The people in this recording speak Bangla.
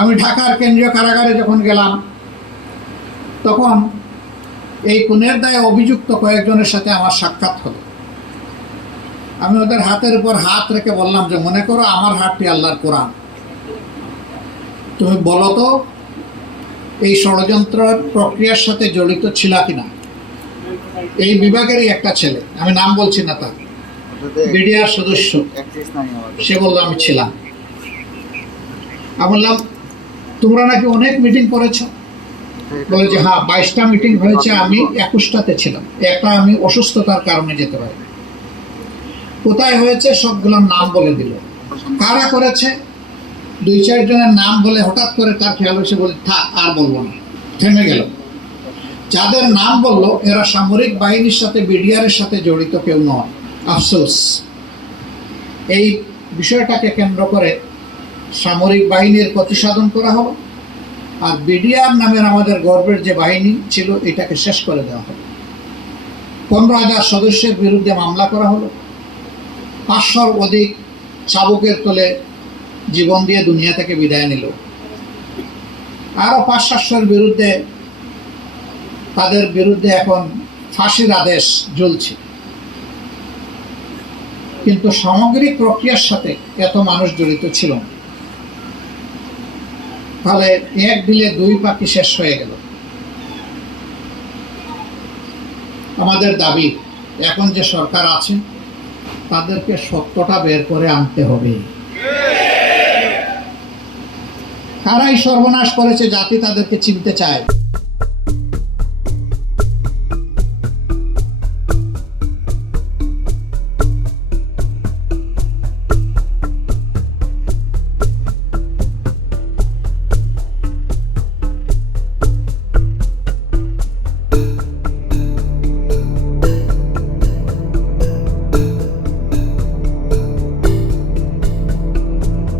আমি ঢাকার কেন্দ্রীয় কারাগারে যখন গেলাম, তখন এই খুনের দায়ে অভিযুক্ত কয়েকজনের সাথে আমার সাক্ষাৎ হলো। আমি ওদের হাতের উপর হাত রেখে বললাম যে, মনে করো আমার হাতটি আল্লাহর কোরআন। তুমি বলো তো, এই ষড়যন্ত্র প্রক্রিয়ার সাথে জড়িত ছিল কিনা? এই বিভাগেরই একটা ছেলে, আমি নাম বলছি না তার, বিডিআর সদস্য, সে বলল আমি ছিলাম। আমি বললাম তোমরা নাকি অনেক মিটিং করেছ। বলে যে হ্যাঁ বাইশটা মিটিং হয়েছে, আমি একুশটাতে ছিলাম। একটা আমি অসুস্থতার কারণে যেতে পারি কোথায় হয়েছে সবগুলোর নাম বলে দিল। কারা করেছে? দুই চারজনের নাম বলে হঠাৎ করে তার খেয়াল এসে বলে, থাক, আর বলব না। থেমে গেল। যাদের নাম বলল, এরা সামরিক বাহিনীর সাথে বিডিআর সাথে জড়িত কেউ নয়। আফসোস। এই বিষয়টাকে কেন্দ্র করে সামরিক বাহিনীর প্রতিসাধন করা হলো আর বিডিআর নামের আমাদের গর্বের যে বাহিনী ছিল, এটাকে শেষ করে দেওয়া হলো পনেরো হাজার সদস্যের বিরুদ্ধে মামলা করা হলো। পাঁচশোর অধিক চাবুকের তলে জীবন দিয়ে দুনিয়া থেকে বিদায় নিল। আরও পাঁচ সাতশোর বিরুদ্ধে তাদের বিরুদ্ধে এখন ফাঁসির আদেশ জ্বলছে। কিন্তু সামগ্রিক প্রক্রিয়ার সাথে এত মানুষ জড়িত ছিল না। তাহলে এক দিলে দুই পাখি শেষ হয়ে গেল। আমাদের দাবি, এখন যে সরকার আছে, তাদেরকে সত্যটা বের করে আনতে হবে। কারাই সর্বনাশ করেছে জাতি তাদেরকে চিনতে চায়।